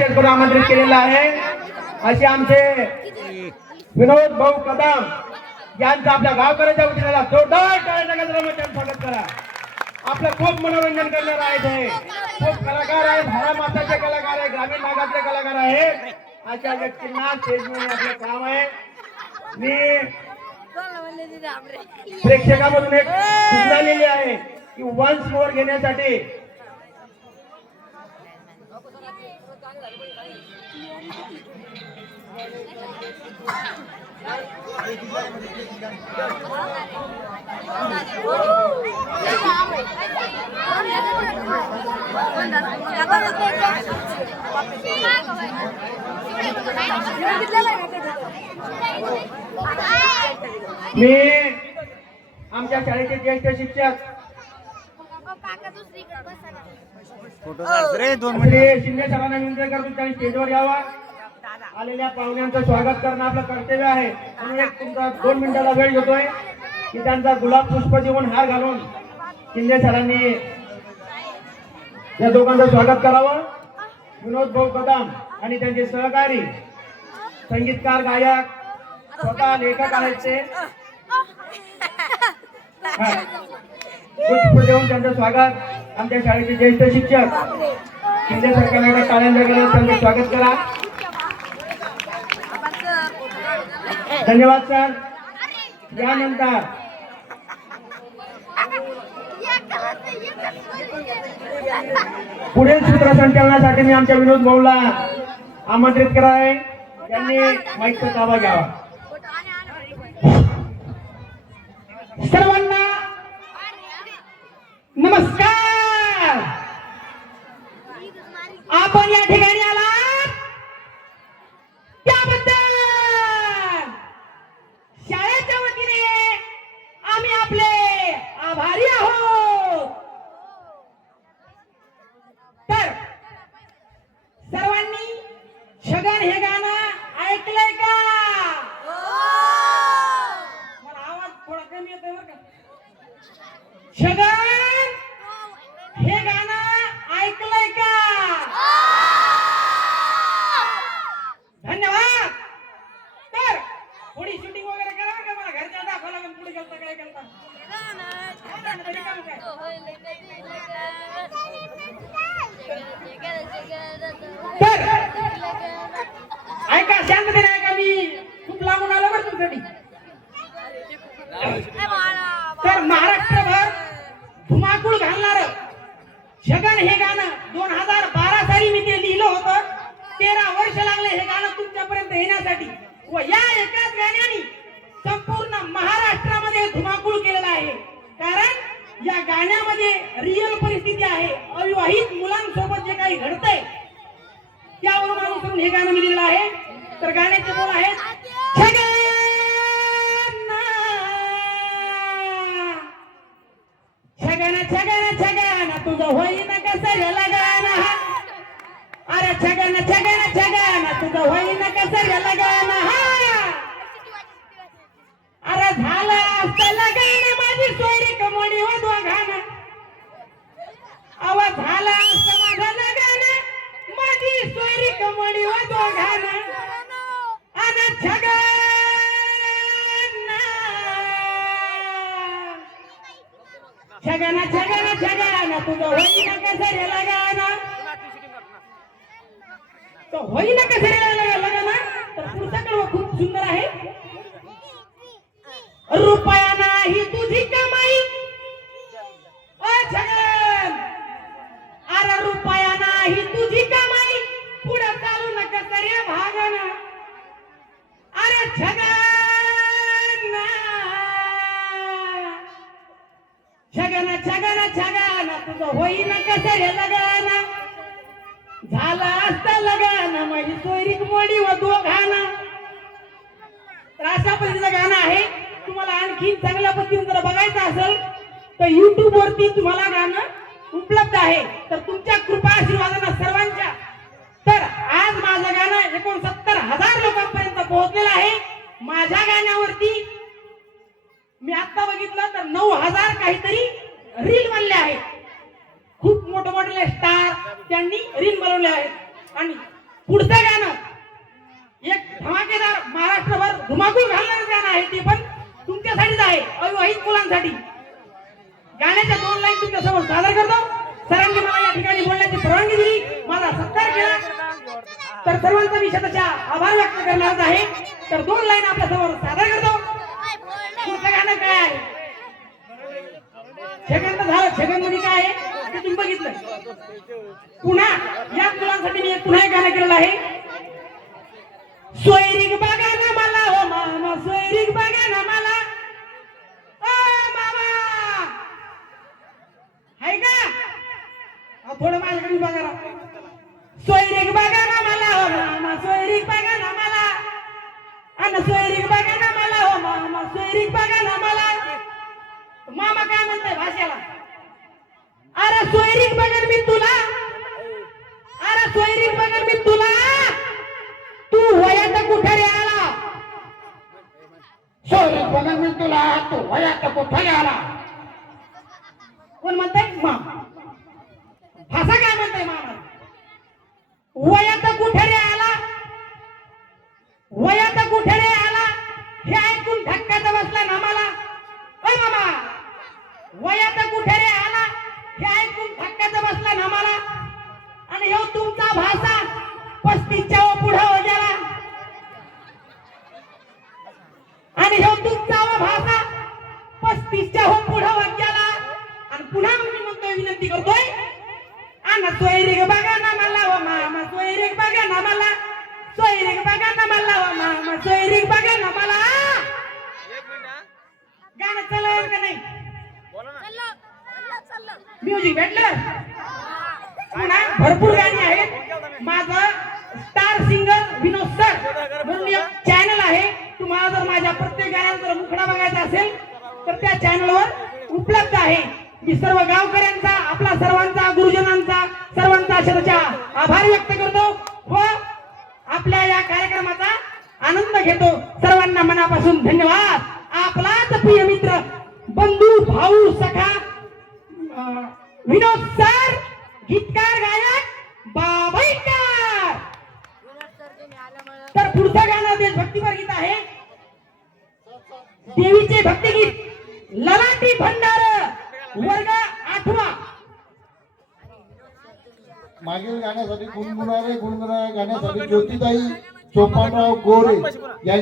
आमंत्रित केलेला आहे असे आमचे विनोद भाऊ कदम यांचा आपल्या गावकऱ्याच्या वतीने जोरदार टाळ्यांच्या स्वागत करा. आपलं खूप मनोरंजन करणार आहे. खूप कलाकार आहेत, हरामाताचे कलाकार आहे, ग्रामीण भागातले कलाकार आहेत. अशा व्यक्तींना स्टेजवर आपलं काम आहे. मी प्रेक्षकामधून एक सूचना लिहिली आहे की वन्स मोर घेण्यासाठी मी आमच्या शाळेचे ज्येष्ठ शिक्षक शिंदे सरांना विनंती करतो त्यांनी स्टेजवर यावा. आलेल्या पाहुण्यांचं स्वागत करणं आपलं कर्तव्य आहे. म्हणून एक तुमचा 2 मिनिटाचा वेळ घेतोय की त्यांचा गुलाब पुष्प देऊन हार घालून शिंदे सरांनी या दोघांचं स्वागत करावं. विनोद भाऊ कदम आणि त्यांचे सहकारी संगीतकार गायक स्वतः लेखक आहेत ते पुष्प देऊन त्यांचं स्वागत. आमच्या शाळेचे ज्येष्ठ शिक्षक शिंदे सरकारने टाळ्यांच्या त्यांचं स्वागत करा. धन्यवाद सर. यानंतर पुढील सूत्रसंचालनासाठी मी आमच्या विनोद भाऊला आमंत्रित करत आहे. त्यांनी माईकचा ताबा घ्यावा. सर्वांना नमस्कार. आपण या ठिकाणी आला त्याबद्दल शाळेच्या वतीने आम्ही आपले आभारी आहोत. तर सर्वांनी शगन हे गाणं ऐकलंय का? मला आवाज थोडा कमी येतोय बरं का. शगन हे गाणं ऐकलंय का? धन्यवाद. तर थोडी शूटिंग वगैरे करा का, मला घरच्या दाखवा लागेल पुढे गेलता काय केलता. तर ऐका, शांततेने ऐका, मी खूप लांबून आलो बरं तुमच्यासाठी. तर महाराष्ट्रभर धुमाकूळ घालणार शगन हे गाणं 2012 साली मी ते लिहिलं होतं. 13 वर्ष लागले हे गाणं तुमच्यापर्यंत येण्यासाठी. व या एकाच गाण्याने संपूर्ण महाराष्ट्रामध्ये धुमाकूळ केलेला आहे. कारण या गाण्यामध्ये रिअल परिस्थिती आहे. अविवाहित मुलांसोबत जे काही घडतंय त्यावरून अनुसरून हे गाणं मी लिहिलं आहे. तर गाण्याचे बोल आहेत छगन छगन छगन तुझं होईन कसं लगाना. अरे छगन छगन छगन तुझं होईन कसं लगाना. अरे झालं असतं लगान माझी सोयरी कमोडी हो दोघांना. आवाज झाला असतं माझं लगान माझी सोयरी कमोडी हो दोघांना. अरे छगन छगन छगन छगन तुझं होईन कसं लगाना. तो होईन कसं लगाना. तर पुढचा कडवा खूप सुंदर आहे. रुपया नाही तुझी कमाई छगन. अरे रुपया नाही तुझी कमाई पुढे चालू नका रे भागन. अरे छगन छगन छगन छगन तुझं होईन कसं लगाना. झाला असता लगाना माझी सोयरीक मोडी व दोघांना. तर अशा पद्धतीचं गाणं आहे. तुम्हाला आणखी चांगल्या पद्धतीने जर बघायचं असेल तर YouTube वरती तुम्हाला गाणं उपलब्ध आहे. तर तुमच्या कृपा आशीर्वादाने सर्वांच्या. तर आज माझं गाणं 69,000 लोकांपर्यंत पोहोचलेलं आहे. माझ्या गाण्यावरती मी आता बघितलं तर 9,000 काहीतरी रील बनले आहेत. खूप मोठे मोठे स्टार त्यांनी रील बनवले आहेत आणि पुढचं गाणं एक धमाकेदार महाराष्ट्रभर धुमाकूळ घालणारं गाणं आहे, ते पण तुमच्यासाठीच आहे, अविवाहित मुलांसाठी. गाण्याच्या 2 लाईन तुमच्या समोर सादर करतो. सरांनी मला या ठिकाणी बोलण्याची परवानगी दिली, माझा सत्कार केला, तर सर्वांचा मी शतशः आभार व्यक्त करणार आहे. तर 2 लाईन आपल्या समोर सादर करतो. पुढचं गाणं काय आहे? सेकंद झालं, सेकंद मध्ये काय आहे ते तुम्ही बघितलं. पुन्हा या मुलांसाठी मी पुन्हा एक गाणं केलेलं आहे. सोयरीक बघा ना मला हो मामा, सोयरीक बघा ना मला ओ मामा, आहे का? थोडं माझ्याकडे बघा ना. सोयरीक बघा ना मला हो मामा, सोयरीक बघा ना मला, आणि सोयरीक बघा ना मला हो मामा, सोयरीक बघा ना मला. मामा काय म्हणताय भाषेला? अरे सोयरीक बघन मी तुला, अरे सोयरीक बघन मी तुला, तू वयात कुठे रे आला? सोयरीक बघन मी तुला, तू वयात कुठे आला? कोण म्हणताय? मामा. भाषा काय म्हणताय मामा? वयात कुठे रे आला, वयात कुठे रे आला, हे ऐकून धक्काच बसला ना मला. ओ मामा, वयात कुठे रे आला, हे ऐकून धक्काच बसला ना मला. आणि ह्यो तुमचा भाषा 35च्या पुढं गेला, आणि ह्यो तुमचा भाषा 35च्या पुढं गेला. आणि पुन्हा मी म्हणतोय, विनंती करतोय, आणि सोयरीक बघा ना मला हो मामा, सोयरीक बघा ना मला, सोयरीक बघा ना मला हो मामा, सोयरीक बघा ना मला. गाणं चाललं का नाही? म्युझिक भेटलं. पुन्हा भरपूर गाणी आहेत. माझं स्टार सिंगर विनोद सर म्हणून एक चॅनल आहे. तुम्हाला जर माझ्या प्रत्येक गाण्याचा जर मुखडा बघायचा असेल तर त्या चॅनलवर उपलब्ध आहे. मी सर्व गावकऱ्यांचा, आपला सर्वांचा, गुरुजनांचा, सर्वांचा शतशः आभार व्यक्त करतो व आपल्या या कार्यक्रमाचा आनंद घेतो. सर्वांना मनापासून धन्यवाद. आपलाच प्रिय मित्र, बंधू, भाऊ, सखा विनोद सर, गीतकार गायक बाबाईकर. तर पुढचं गाणं देशभक्तीपर गीत आहे, देवीचे भक्तिगीत, ललाटी भंडार, वर्ग 8वा. मागील गाण्यासाठी गुणगुणारे गाण्यासाठी ज्योतिताई चोपानराव गोरे